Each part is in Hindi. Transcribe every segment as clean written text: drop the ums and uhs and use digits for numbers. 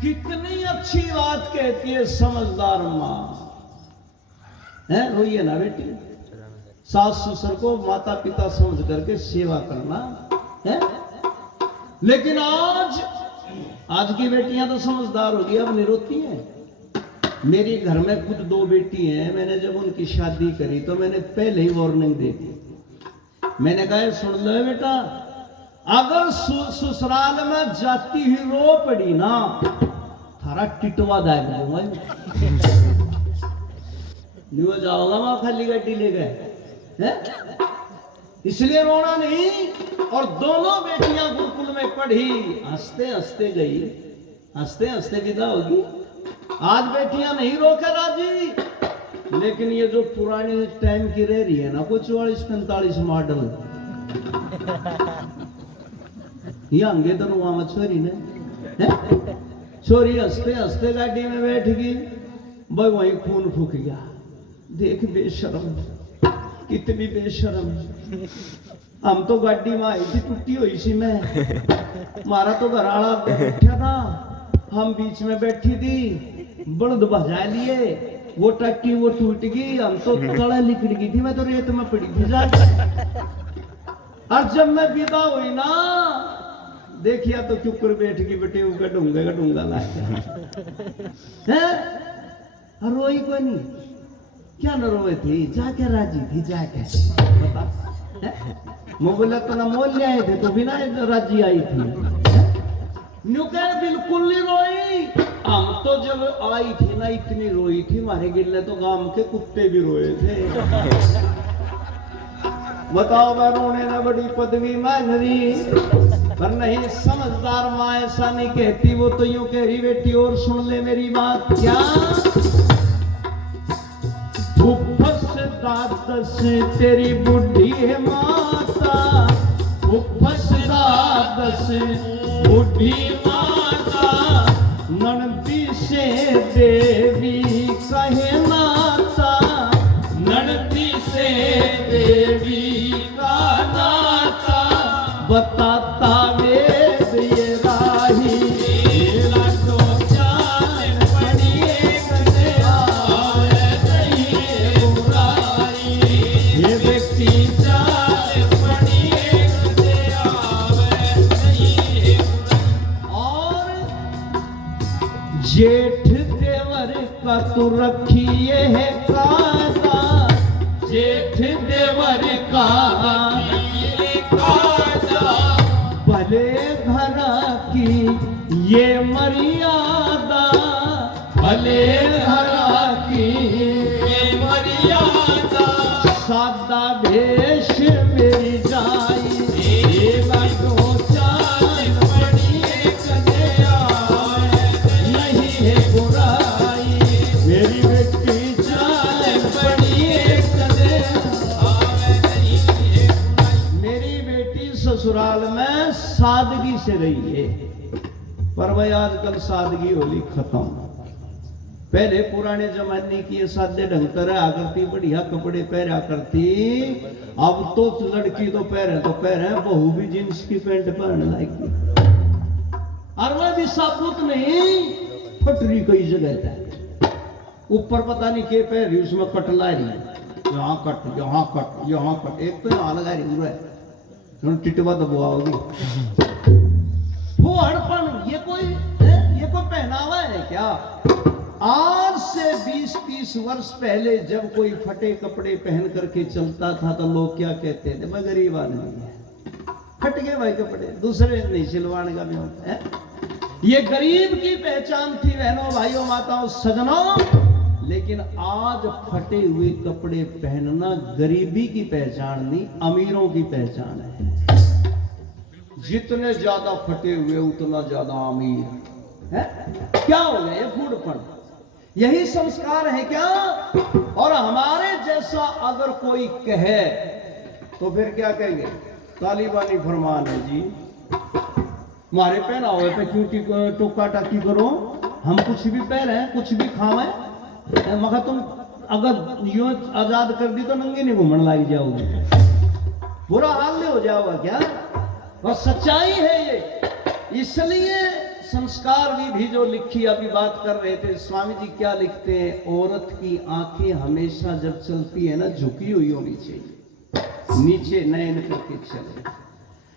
कितनी अच्छी बात कहती है समझदार माँ है। रोइए ना बेटी, सास ससुर को माता पिता समझ करके सेवा करना है। लेकिन आज की बेटियां तो समझदार हो गई, अब नहीं रोती हैं। मेरी घर में खुद 2 बेटी हैं। मैंने जब उनकी शादी करी तो मैंने पहले ही वार्निंग दे दी। मैंने कहा सुन लो बेटा, अगर ससुराल में जाती ही रो पड़ी ना, थारा टिटवा दाग दूंगा। नहीं हो जाओगा वहां खाली गाड़ी ले गए, इसलिए रोना नहीं। और दोनों बेटियां गुरुकुल में पढ़ी, हंसते हंसते गई, हंसते हंसते विदा होगी। आज बेटियां नहीं रोके राजी, लेकिन ये जो पुराने टाइम की रह रही है ना, कुछ 44-45 मॉडल, ये अंगे तो वहां छोरी ने छोरी हंसते हंसते गाड़ी में बैठ गई, भाई वहीं खून फूक गया। देख बेशरम, कितनी बेशरम। हम तो गाड़ी में आई थी, टूटी हुई सी मैं, मारा तो घर आला बैठा था, हम बीच में बैठी थी, बड़द भजा लिए, वो टट्टी वो टूट गई, हम तो तले लिकड़ गई थी, मैं तो रेत में पड़ी थी जाके। और जब मैं विदा हुई ना, देखिया तो चुप कर बैठ गई, बेटे का ढूंगा लाया है। रोई को नहीं, क्या न रोए थी, जाके राजी थी जाके बता। बोला तो ना मोल ले आए थे तो बिना राजी आई थी। बिल्कुल नहीं रोई। हम तो जब आई थी ना इतनी रोई थी, हमारे गिल्ले तो गांव के कुत्ते भी रोए थे। बताओ मैं रोने ने बड़ी पदवी मान रही, पर नहीं समझदार माँ ऐसा नहीं कहती। वो तो यूं कह रही बेटी और सुन ले मेरी बात। क्या दादस तेरी बुढ़ी है माता, दादस बुढ़ी माता, ननदी से देवी कहे नाता, ननदी से देवी का नाता, बताता वेद ये राही, मेरा तो जान पड़ी कदे आवे नहीं बुराई, ये व्यक्ति जान पड़ी कदे आवे नहीं बुराई। और जेठ देवर का तू रखिए है कादा, जेठ देवर का भले घर की ये मर्यादा, भले घर की ये मर्यादा, सादा भेष मेरी जाई, ये लगो चाल पड़ी कदे आए नहीं है बुराई, मेरी बेटी चाल पड़ी कदे आए नहीं है बुराई। मेरी बेटी ससुराल में सादगी से रही है, पर भाई आजकल सादगी होली खत्म। पहले पुराने जमाने की सादे ढंग कर रहा करती, बढ़िया कपड़े पहना करती। अब तो लड़की तो पहरे बहू भी जींस की पैंट पहनने लायकी, और वह भी साबुत नहीं, पटरी कई जगह था, ऊपर पता नहीं क्या पहन रही, उसमें कट ला रही, यहाँ कट यहाँ कट यहाँ कट, एक तो यहाँ लगा रही है टिटवा दबाओगी। हड़पन ये कोई पहनावा है क्या? आज से 20-30 वर्ष पहले जब कोई फटे कपड़े पहन करके चलता था तो लोग क्या कहते थे, मैं गरीब आदमी है, फट गए भाई कपड़े, दूसरे नहीं सिलवाने का भी होता है। ये गरीब की पहचान थी बहनों भाइयों माताओं सजनों। लेकिन आज फटे हुए कपड़े पहनना गरीबी की पहचान नहीं, अमीरों की पहचान है। जितने ज्यादा फटे हुए उतना ज्यादा अमीर है। क्या हो गया ये फूडपन? यही संस्कार है क्या? और हमारे जैसा अगर कोई कहे तो फिर क्या कहेंगे? तालिबानी फरमान है जी, हमारे पहनावे पे क्यों टोका टाकी करो, हम कुछ भी पहने कुछ भी खावे, मगर तुम अगर यूं आजाद कर दी तो नंगे नहीं घूमने लग जाओगे, बुरा हाल नहीं हो जाओगा क्या? और सच्चाई है ये। इसलिए संस्कार विधि जो लिखी, अभी बात कर रहे थे स्वामी जी, क्या लिखते हैं, औरत की आंखें हमेशा जब चलती है ना झुकी हुई होनी चाहिए, नीचे नयन करके चले,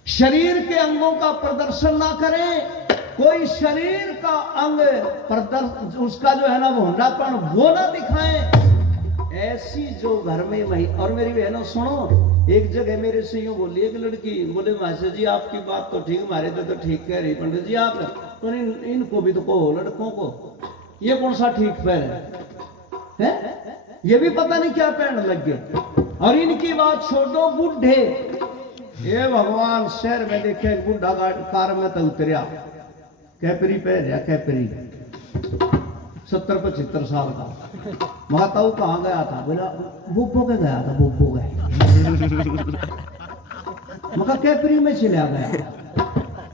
शरीर के अंगों का प्रदर्शन ना करें, कोई शरीर का अंग प्रदर्शन उसका जो है ना भोंडापन वो ना दिखाएं। ऐसी जो घर में वही। और मेरी बहनों सुनो, एक जगह मेरे से यूं बोली एक लड़की, बोले मास्टर जी आपकी बात तो ठीक, हमारे तो ठीक कह रही, पंडित जी आप तो इनको भी तो कहो, लड़कों को ये कौन सा ठीक पैर है? ये भी पता नहीं क्या पहन लग गए। और इनकी बात छोड़ो, बूढ़े, ये भगवान शहर में देखे बूढ़ा कार में तो उतरिया, कैपरी पहन रहा, कैपरी 70-75 साल का। महाताऊ कहाँ गया था? बोला बुब्बो के गया था, बुब्बो गए। मका कैपरी में चला गया।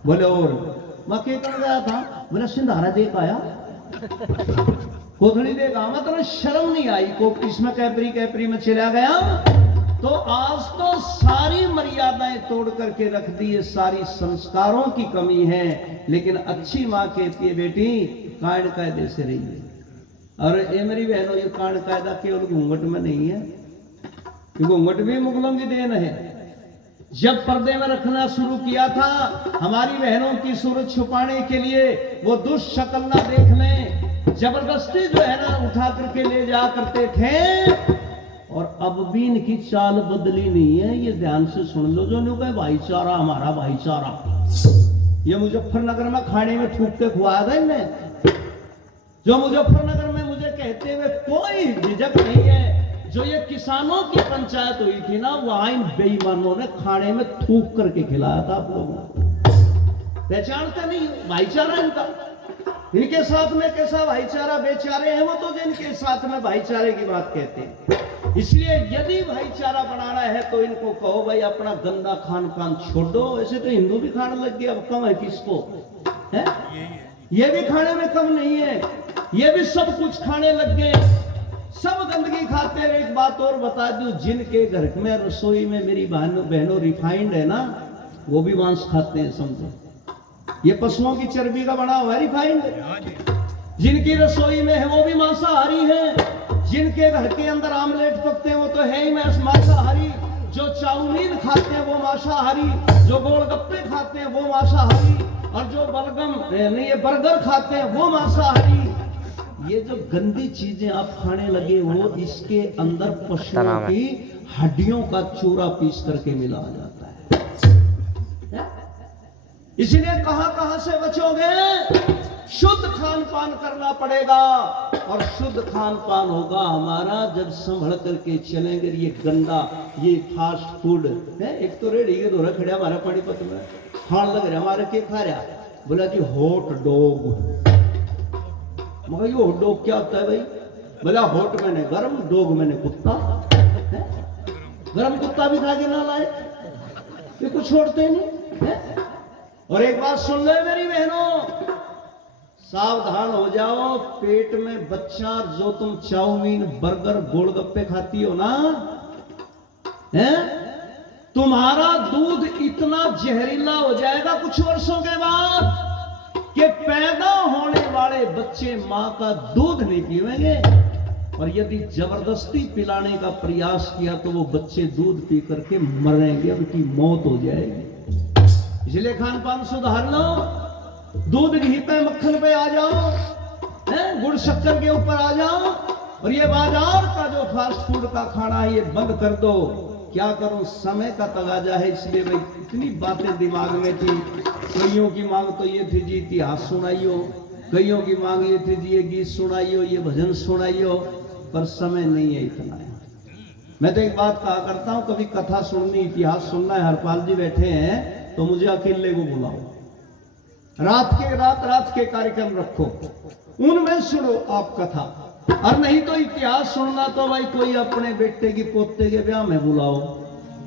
बोले और मैं के कर गया था? बोला सिंधारा देख आया, कोथड़ी देखा। मतलब शर्म नहीं आई को इसमें कैपरी में चला गया। तो आज तो सारी मर्यादाएं तोड़ करके रख दी है, सारी संस्कारों की कमी है। लेकिन अच्छी माँ कहती है बेटी कायद कायदे से रहिए। और ये मेरी बहनों, ये कायद कायदा केवल घूंघट में नहीं है, घूंघट भी मुगलों की देन है। जब पर्दे में रखना शुरू किया था, हमारी बहनों की सूरत छुपाने के लिए वो दुष्ट शक्ल ना देख लें, जबरदस्ती जो है ना उठा करके ले जा करते थे। और अब भी इनकी चाल बदली नहीं है, ये ध्यान से सुन लो। जो नहीं कहे भाईचारा, हमारा भाईचारा, ये मुजफ्फरनगर में खाने में थूक के खुआया था इन्हें। जो मुजफ्फरनगर में मुझे कहते हुए कोई झिझक नहीं है, जो ये किसानों की पंचायत हुई थी ना, वहां इन बेईमानों ने खाने में थूक करके खिलाया था आप लोगों को। पहचानते नहीं भाईचारा इनका, इनके साथ में कैसा भाईचारा बेचारे हैं वो तो, जिनके साथ में भाईचारे की बात कहते हैं। इसलिए यदि भाईचारा बनाना है तो इनको कहो भाई अपना गंदा खान पान छोड़ दो। ऐसे तो हिंदू भी खाने लग गए, अब कम है किसको है? ये भी खाने में कम नहीं है, ये भी सब कुछ खाने लग गए, सब गंदगी खाते हैं। एक बात और बता दूं, जिनके घर में रसोई में मेरी बहनों रिफाइंड है ना, वो भी मांस खाते हैं, समझो। ये पशुओं की चर्बी का बना हुआ है रिफाइंड। जिनकी रसोई में है वो भी मांसाहारी है। जिनके घर के अंदर आमलेट पकते हैं वो तो है ही मांसाहारी। जो चाउमीन खाते हैं वो मांसाहारी, जो गोलगप्पे खाते हैं वो मांसाहारी, और जो बलगम नहीं ये बर्गर खाते हैं वो मांसाहारी। ये जो गंदी चीजें आप खाने लगे हो, इसके अंदर पशुओं की हड्डियों का चूरा पीस करके मिलाया जाता है। इसलिए कहां से बचोगे? शुद्ध खान पान करना पड़ेगा। और शुद्ध खान पान होगा हमारा जब संभल करके चलेंगे। ये गंदा, ये फास्ट फूड है। एक तो रेडी के दौरा खड़ा हमारा पानीपत में खान लग रहा, हमारे के खा रहा, बोला कि हॉट डॉग। मगर ये हॉट डॉग क्या होता है भाई? बोला हॉट मैंने गर्म, डॉग मैंने कुत्ता। गर्म कुत्ता भी खा के ना लाए, ये कुछ छोड़ते नहीं है। और एक बात सुन ले मेरी बहनों, सावधान हो जाओ। पेट में बच्चा, जो तुम चाउमीन बर्गर गोलगप्पे खाती हो ना, है तुम्हारा दूध इतना जहरीला हो जाएगा कुछ वर्षों के बाद कि पैदा होने वाले बच्चे मां का दूध नहीं पीवेंगे। और यदि जबरदस्ती पिलाने का प्रयास किया तो वो बच्चे दूध पी करके मरेंगे, उनकी मौत हो जाएगी। इसलिए खान पान सुधार लो। दूध घी पे मक्खन पे आ जाओ, गुड़ शक्कर के ऊपर आ जाओ। और ये बाजार का जो फास्ट फूड का खाना है ये बंद कर दो। क्या करूं, समय का तगाजा है, इसलिए भाई इतनी बातें दिमाग में थी। कईयों की मांग तो ये थी जी इतिहास सुनाइयो, कईयों की मांग ये थी जी ये गीत सुनाइयो, ये भजन सुनाइयो, पर समय नहीं है इतना। मैं तो एक बात कहा करता हूं, कभी कथा सुननी, इतिहास सुनना है, हरपाल जी बैठे हैं तो मुझे अकेले को बुलाओ, रात के कार्यक्रम रखो, उनमें सुनो आप कथा। और नहीं तो इतिहास सुनना तो भाई कोई अपने बेटे की पोते के ब्याह में बुलाओ,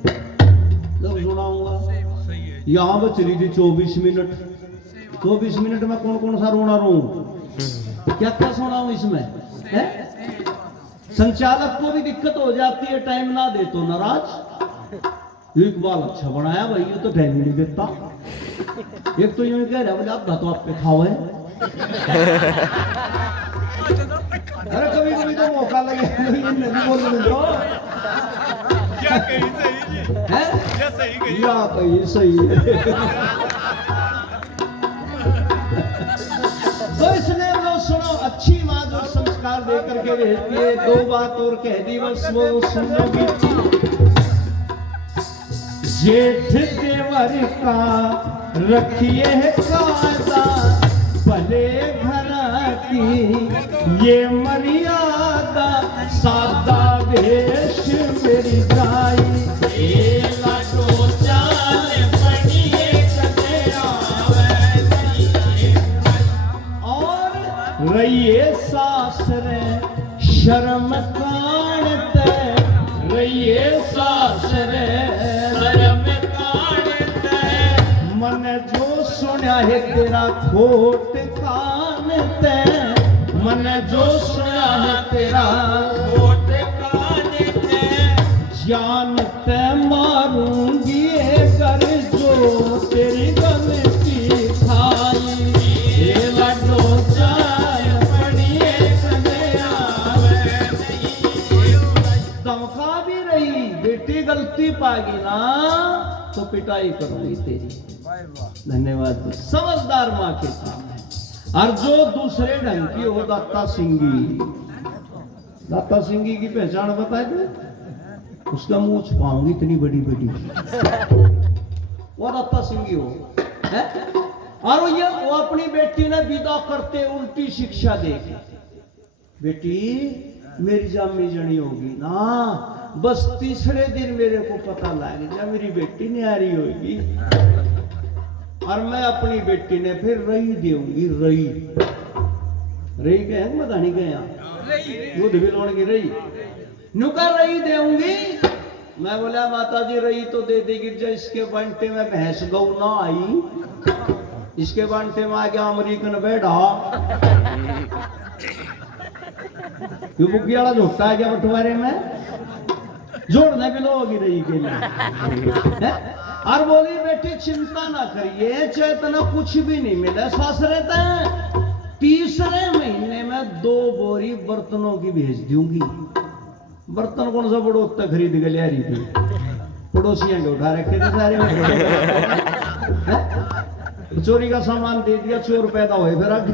जब सुनाऊंगा। यहाँ पर चली थी 24 मिनट, 24 मिनट में कौन कौन सा रोना रो, क्या क्या सुनाऊं इसमें है? संचालक को भी दिक्कत हो जाती है, टाइम ना दे तो नाराज। इकबाल अच्छा बनाया भाई, ये तो टाइम नहीं देता। एक तो यूं ही कह रहा बोले आप तो आप पे खाओ है। अरे कभी कभी तो मौका लगे तो ये नहीं बोलने दो। क्या कही सही है या सही कही या कहीं सही है। तो इसलिए वो सुनो अच्छी माँ जो संस्कार दे करके भेजती है। दो बात और कह दी बस वो सुनोगी। जेठ देवर का रखिए है कायदा भले घरा की ये मर्यादा सादा भेष मेरी जाई रहिए सासरे शर्म काढ़ते रहिए सासरे शर्म काढ़ते मन जो सुना है तेरा खोट कानते मन जो सुना है तेरा खोट कानते जानते मारूंगी कर जो तेरी गलती खाई धमका भी रही बेटी गलती पाएगी ना तो पिटाई करूंगी तेरी। धन्यवाद। समझदार माँ के काम है। और जो दूसरे ढंग की हो दाता सिंगी। दाता सिंगी की पहचान बता दे। उसका मुंह छुपाऊंगी इतनी बड़ी बड़ी। वो दाता सिंगी हो है? और वो अपनी बेटी ने विदा करते उल्टी शिक्षा देगी। बेटी मेरी जामी जनी होगी ना बस तीसरे दिन मेरे को पता लग जा मेरी बेटी न्यारी होगी और मैं अपनी बेटी ने फिर रही देऊंगी। रही रही कहे मदानी गया दूध भी लोण की रही नुकर रही देऊंगी। मैं बोला माता जी रही तो दे देगी जब इसके बंटे में भैंस गौ ना आई इसके बांटे में आ गया अमरीकन बैठा ये बुग्गी वाला झोटा है क्या बंटवारे में जोड़ने भी लोगी रही के लिए। और बोली बेटी चिंता ना करिए चेतना कुछ भी नहीं मिला सासरे तक तीसरे महीने में 2 बोरी बर्तनों की भेज दूंगी। बर्तन कौन सा बड़ोता खरीद के ले रही थी पड़ोसियां के उठा रखे थे सारे चोरी का सामान दे दिया चोर पैदा हुए फिर आगे।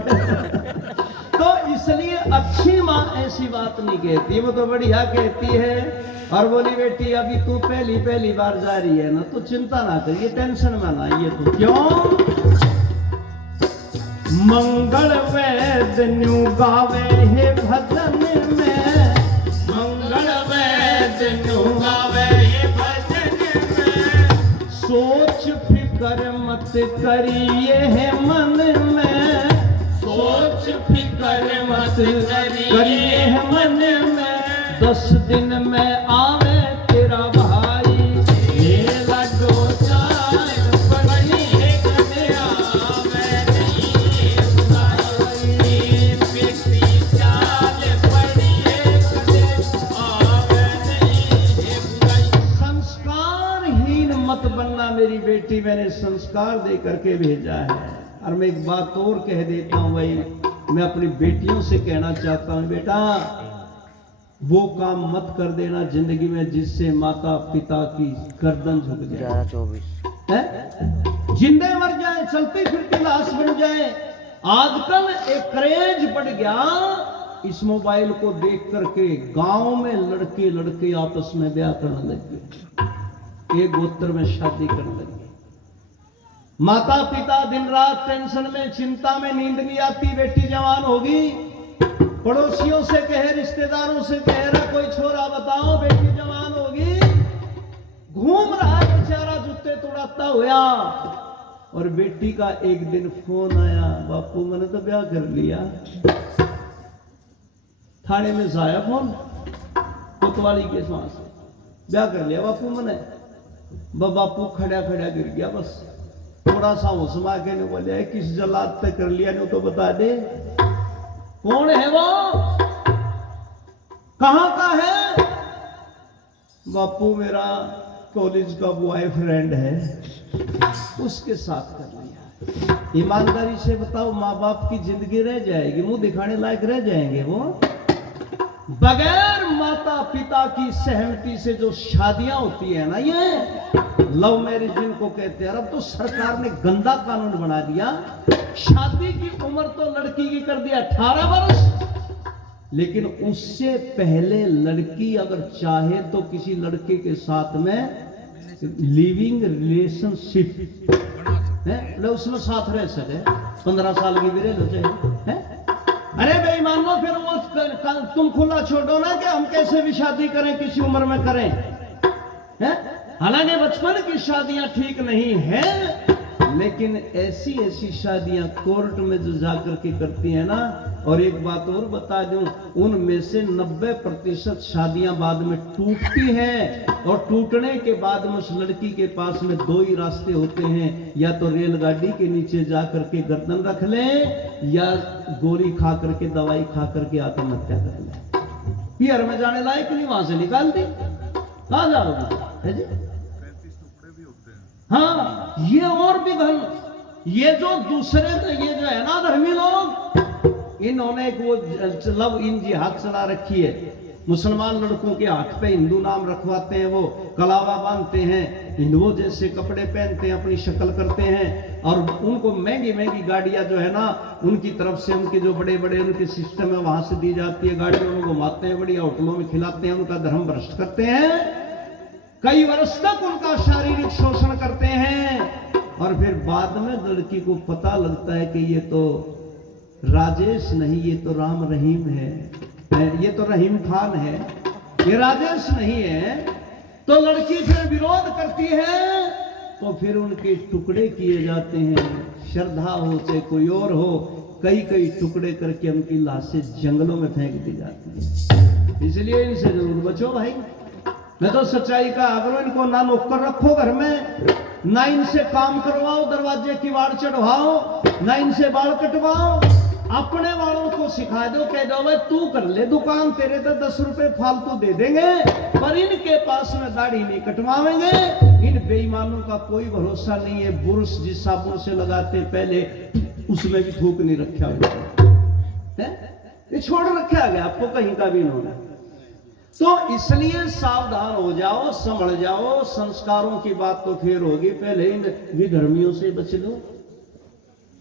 तो इसलिए अच्छी माँ ऐसी बात नहीं कहती वो तो बढ़िया कहती है। और बोली बेटी अभी तू पहली बार जा रही है ना तो चिंता ना करिए टेंशन में ना ये तो क्यों मंगल वैद न्यू गावे है भजन में मंगल वैद न्यू गावे है भजन में सोच फिकर मत करिए है मन में सोच फिकर मत करिए है मन में 10 दिन में आवे तेरा भाई ये लड्डू चाय बड़ी है कन्या मैं नहीं बेटी चाल बड़ी है कन्या आवे नहीं। संस्कारहीन मत बनना मेरी बेटी मैंने संस्कार दे करके भेजा है। और मैं एक बात और कह देता हूं भाई मैं अपनी बेटियों से कहना चाहता हूं बेटा वो काम मत कर देना जिंदगी में जिससे माता पिता की गर्दन झुक जाए 24 जिंदे मर जाए चलती फिरती लाश बन जाए। आजकल एक क्रेज बढ़ गया इस मोबाइल को देख करके गांव में लड़के आपस में ब्याह करने लग गए एक गोत्र में शादी करने लग गए। माता पिता दिन रात टेंशन में चिंता में नींद नहीं आती बेटी जवान होगी पड़ोसियों से कहे रिश्तेदारों से कह रहा कोई छोरा बताओ बेटी जवान होगी घूम रहा बेचारा जूते तुड़ाता हुआ। और बेटी का एक दिन फोन आया बापू मैंने तो ब्याह कर लिया। थाने में से आया फोन कोतवाली के सांस ब्याह कर लिया बापू मैंने बापू खड़ा गिर गया बस थोड़ा सा उसमा के ने बोले किस जलाद तक कर लिया नहीं तो बता दे कौन है वो कहां का है बापू मेरा कॉलेज का बॉयफ्रेंड है उसके साथ कर लिया। ईमानदारी से बताओ, माँ बाप की जिंदगी रह जाएगी? मुंह दिखाने लायक रह जाएंगे वो? बगैर माता पिता की सहमति से जो शादियां होती है ना, ये लव मैरिज जिनको कहते हैं, अब तो सरकार ने गंदा कानून बना दिया। शादी की उम्र तो लड़की की कर दिया 18 वर्ष, लेकिन उससे पहले लड़की अगर चाहे तो किसी लड़के के साथ में लिविंग रिलेशनशिप है, उसमें साथ रह सके, 15 साल की भी रह सके है। अरे बेईमानो, फिर वो तुम खुला छोड़ो ना कि हम कैसे भी शादी करें, किसी उम्र में करें हैं? हालांकि बचपन की शादियां ठीक नहीं है, लेकिन ऐसी ऐसी शादियां कोर्ट में जो जाकर के करती है ना। और एक बात और बता दूं, उनमें से 90% शादियां बाद में टूटती हैं, और टूटने के बाद में उस लड़की के पास में 2 ही रास्ते होते हैं, या तो रेलगाड़ी के नीचे जाकर के गर्दन रख लें, या गोली खा करके, दवाई खा करके आत्महत्या कर लें। पियर में जाने लायक नहीं, वहां से निकाल दी, कहां जाओगे है जी? हाँ, ये और भी घन, ये जो दूसरे, ये जो है ना धर्मी लोग, इन्होंने एक वो लव इन जिहाद चला रखी है। मुसलमान लड़कों के हाथ पे हिंदू नाम रखवाते हैं, वो कलावा बांधते हैं, हिंदुओं जैसे कपड़े पहनते हैं, अपनी शक्ल करते हैं, और उनको महंगी महंगी गाड़ियां जो है ना, उनकी तरफ से उनके जो बड़े बड़े उनके सिस्टम है वहां से दी जाती है, गाड़ियों में घुमाते हैं, बढ़िया होटलों में खिलाते हैं, उनका धर्म भ्रष्ट करते हैं, कई वर्ष तक उनका शारीरिक शोषण करते हैं, और फिर बाद में लड़की को पता लगता है कि ये तो राजेश नहीं, ये तो राम रहीम है, ये तो रहीम खान है, ये राजेश नहीं है, तो लड़की फिर विरोध करती है, तो फिर उनके टुकड़े किए जाते हैं। श्रद्धा हो चाहे कोई और हो, कई कई टुकड़े करके उनकी लाशें जंगलों में फेंक दी जाती है। इसलिए इनसे जरूर बचो भाई। मैं तो सच्चाई का आग्रह, इनको ना नौकर रखो घर में, ना इनसे काम करवाओ, दरवाजे की वाड़ चढ़वाओ, ना इनसे बाल कटवाओ, अपने वालों को सिखा दो, कह दो भाई तू कर ले दुकान, तेरे तो 10 रुपए फालतू दे देंगे, पर इनके पास में दाढ़ी नहीं कटवाएंगे। इन बेईमानों का कोई भरोसा नहीं है। बुरुश जिस साबुन से लगाते पहले, उसमें भी थूक नहीं रखा है, ये छोड़ रखा गया आपको कहीं का भी इन्होंने। तो इसलिए सावधान हो जाओ, संभल जाओ। संस्कारों की बात तो फिर होगी, पहले इन विधर्मियों से बच लो,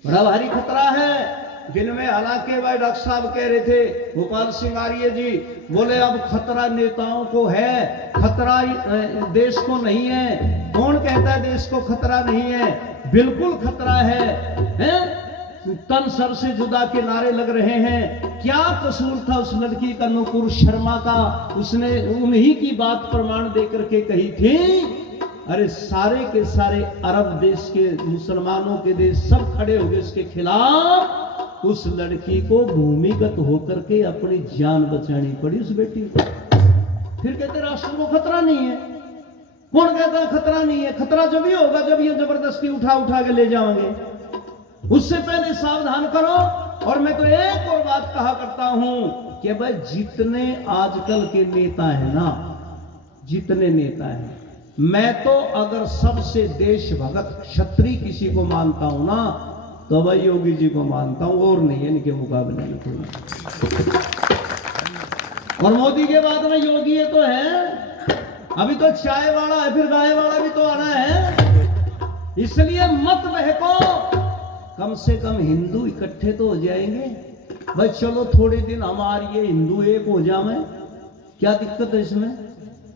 बड़ा भारी खतरा है। दिन में हालांकि भाई डॉक्टर साहब कह रहे थे, गोपाल सिंह आर्य जी बोले अब खतरा नेताओं को है, खतरा देश को नहीं है। कौन कहता है देश को खतरा नहीं है? बिल्कुल खतरा है? तन सर से जुदा के नारे लग रहे हैं। क्या कसूर था उस लड़की का, नुपुर शर्मा का? उसने उन्हीं की बात प्रमाण देकर के कही थी। अरे सारे के सारे अरब देश के, मुसलमानों के देश सब खड़े हो गए उसके खिलाफ। उस लड़की को भूमिगत होकर के अपनी जान बचानी पड़ी उस बेटी को। फिर कहते राष्ट्र को खतरा नहीं है। कौन कहता है खतरा नहीं है? खतरा जब ही होगा जब ये जबरदस्ती उठा उठा के ले जाओगे। उससे पहले सावधान करो। और मैं तो एक और बात कहा करता हूं कि भाई जितने आजकल के नेता है ना, जितने नेता हैं, मैं तो अगर सबसे देशभक्त क्षत्रिय किसी को मानता हूं ना, तो भाई योगी जी को मानता हूं, और नहीं है इनके मुकाबले में कोई। और मोदी के बाद में योगी है तो है, अभी तो चाय वाला है, फिर गाय वाला भी तो आना है। इसलिए मत बहको। कम से कम हिंदू इकट्ठे तो हो जाएंगे भाई। चलो थोड़े दिन हमारे ये हिंदू एक हो जाए, क्या दिक्कत है इसमें?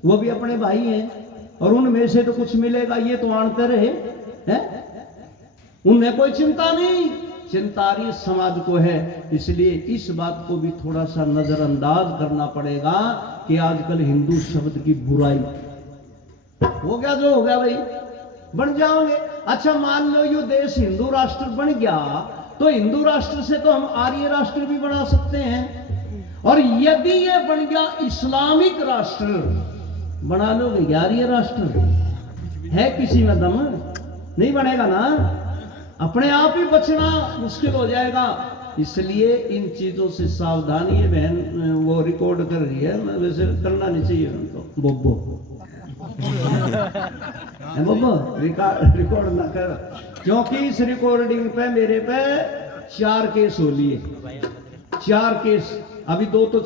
वो भी अपने भाई हैं, और उनमें से तो कुछ मिलेगा, ये तो आनते रहे हैं। उन्हें कोई चिंता नहीं, चिंता रही समाज को है। इसलिए इस बात को भी थोड़ा सा नजरअंदाज करना पड़ेगा कि आजकल हिंदू शब्द की बुराई हो गया, जो हो गया भाई बन जाओगे। अच्छा मान लो ये देश हिंदू राष्ट्र बन गया, तो हिंदू राष्ट्र से तो हम आर्य राष्ट्र भी बना सकते हैं। और यदि ये बन गया इस्लामिक राष्ट्र, बना लोगे आर्य राष्ट्र? है किसी में दम? नहीं बनेगा ना, अपने आप ही बचना मुश्किल हो जाएगा। इसलिए इन चीजों से सावधानी है। बहन वो रिकॉर्ड कर रही है, वैसे करना नहीं चाहिए उनको। बोबो बाबा रिकॉर्ड ना कर, क्योंकि इस रिकॉर्डिंग पे मेरे पे 4 केस हो लिए, 4 केस, अभी 2 तो